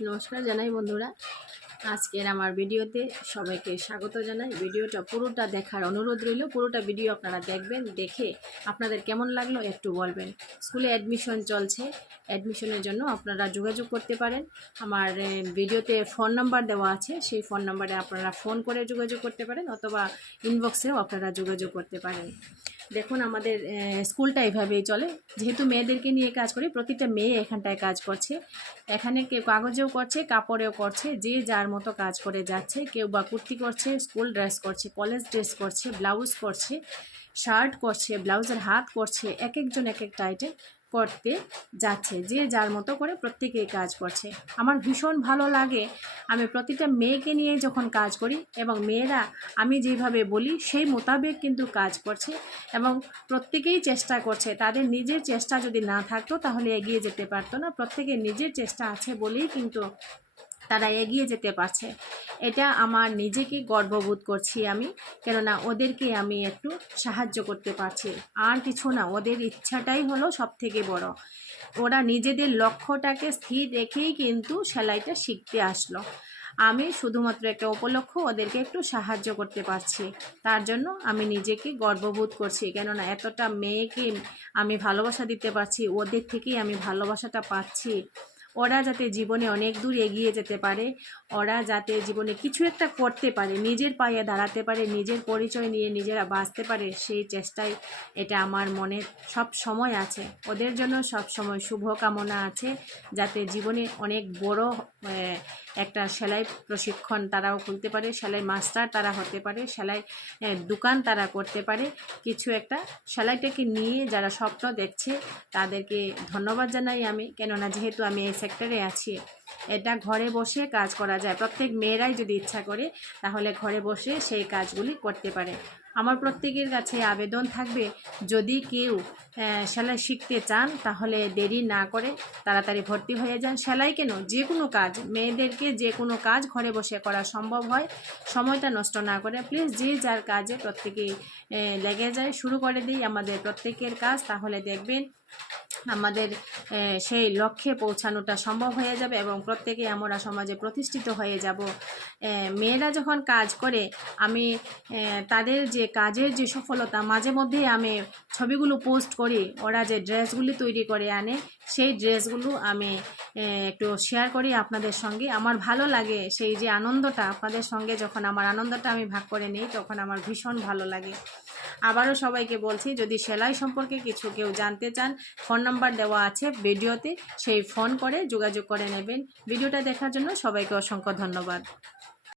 নমস্কার জানাই বন্ধুরা, আজকের আমার ভিডিওতে সবাইকে স্বাগত জানাই। ভিডিওটা পুরোটা দেখার অনুরোধ রইল। পুরোটা ভিডিও আপনারা দেখবেন, দেখে আপনাদের কেমন লাগলো একটু বলবেন। স্কুলে অ্যাডমিশন চলছে, অ্যাডমিশনের জন্য আপনারা যোগাযোগ করতে পারেন। আমার ভিডিওতে ফোন নাম্বার দেওয়া আছে, সেই ফোন নাম্বারে আপনারা ফোন করে যোগাযোগ করতে পারেন, অথবা ইনবক্সেও আপনারা যোগাযোগ করতে পারেন। দেখুন, আমাদের স্কুলটা এভাবেই চলে। যেহেতু মেয়েদেরকে নিয়ে কাজ করি, প্রতিটা মেয়ে এখানটায় কাজ করছে। এখানে কেউ কাগজেও করছে, কাপড়েও করছে, যে যার মতো কাজ করে যাচ্ছে। কেউ বা কুর্তি করছে, স্কুল ড্রেস করছে, কলেজ ড্রেস করছে, ব্লাউজ করছে, শার্ট করছে, ব্লাউজের হাত করছে, এক একজন এক একটা আইটেম করতে যাচ্ছে। যে যার মতো করে প্রত্যেকেই কাজ করছে। আমার ভীষণ ভালো লাগে, আমি প্রতিটা মেয়েকে নিয়ে যখন কাজ করি এবং মেয়েরা আমি যেভাবে বলি সেই মোতাবেক কিন্তু কাজ করছে এবং প্রত্যেকেই চেষ্টা করছে। তাদের নিজের চেষ্টা যদি না থাকতো তাহলে এগিয়ে যেতে পারতো না। প্রত্যেকের নিজের চেষ্টা আছে বলেই কিন্তু তারা এগিয়ে যেতে পারছে। এটা আমার নিজেকে গর্ববোধ করছি আমি, কেননা ওদেরকে আমি একটু সাহায্য করতে পারছি। আর কিছু না, ওদের ইচ্ছাটাই হলো সব থেকে বড়। ওরা নিজেদের লক্ষ্যটাকে স্থির রেখেই কিন্তু সেলাইটা শিখতে আসলো। আমি শুধুমাত্র একটা উপলক্ষ, ওদেরকে একটু সাহায্য করতে পারছি। তার জন্য আমি নিজেকে গর্ববোধ করছি, কেননা এতটা মেয়েকে আমি ভালোবাসা দিতে পারছি, ওদের থেকেই আমি ভালোবাসাটা পাচ্ছি। ওরা যাতে জীবনে অনেক দূর এগিয়ে যেতে পারে, ওরা যাতে জীবনে কিছু একটা করতে পারে, নিজের পায়ে দাঁড়াতে পারে, নিজের পরিচয় নিয়ে নিজেরা বাঁচতে পারে, সেই চেষ্টাই এটা আমার মনে সব সময় আছে। ওদের জন্য সব সময় শুভকামনা আছে, যাতে জীবনে অনেক বড় একটা সেলাই প্রশিক্ষণ তারাও খুলতে পারে, সেলাই মাস্টার তারা হতে পারে, সেলাই দোকান তারা করতে পারে। কিছু একটা সেলাইটাকে নিয়ে যারা স্বপ্ন দেখছে তাদেরকে ধন্যবাদ জানাই আমি, কেননা যেহেতু আমি এই সেক্টরে আছি, এটা ঘরে বসে কাজ করা যায়। প্রত্যেক মেয়েরাই যদি ইচ্ছা করে তাহলে ঘরে বসে সেই কাজগুলি করতে পারে। আমার প্রত্যেকের কাছে আবেদন থাকবে, যদি কেউ সেলাই শিখতে চান তাহলে দেরি না করে তাড়াতাড়ি ভর্তি হয়ে যান। সেলাই কেন, যে কোনো কাজ, মেয়েদেরকে যে কোনো কাজ ঘরে বসে করা সম্ভব হয়। সময়টা নষ্ট না করে প্লিজ যে যার কাজে প্রত্যেকেই লেগে যায়, শুরু করে দিই আমাদের প্রত্যেকের কাজ। তাহলে দেখবেন আমাদের সেই লক্ষ্যে পৌঁছানোটা সম্ভব হয়ে যাবে এবং প্রত্যেকে আমরা সমাজে প্রতিষ্ঠিত হয়ে যাব। মেয়েরা যখন কাজ করে, আমি তাদের যে কাজের যে সফলতা, মাঝে মধ্যে আমি ছবিগুলো পোস্ট করি। ওরা যে ড্রেসগুলি তৈরি করে আনে, সেই ড্রেসগুলো আমি একটু শেয়ার করি আপনাদের সঙ্গে। আমার ভালো লাগে সেই যে আনন্দটা, আপনাদের সঙ্গে যখন আমার আনন্দটা আমি ভাগ করে নিই তখন আমার ভীষণ ভালো লাগে। আবারও সবাইকে বলছি, যদি সেলাই সম্পর্কে কিছু কেউ জানতে চান, ফোন নাম্বার দেওয়া আছে ভিডিওতে, সেই ফোন করে যোগাযোগ করে নেবেন। ভিডিওটা দেখার জন্য সবাইকে অসংখ্য ধন্যবাদ।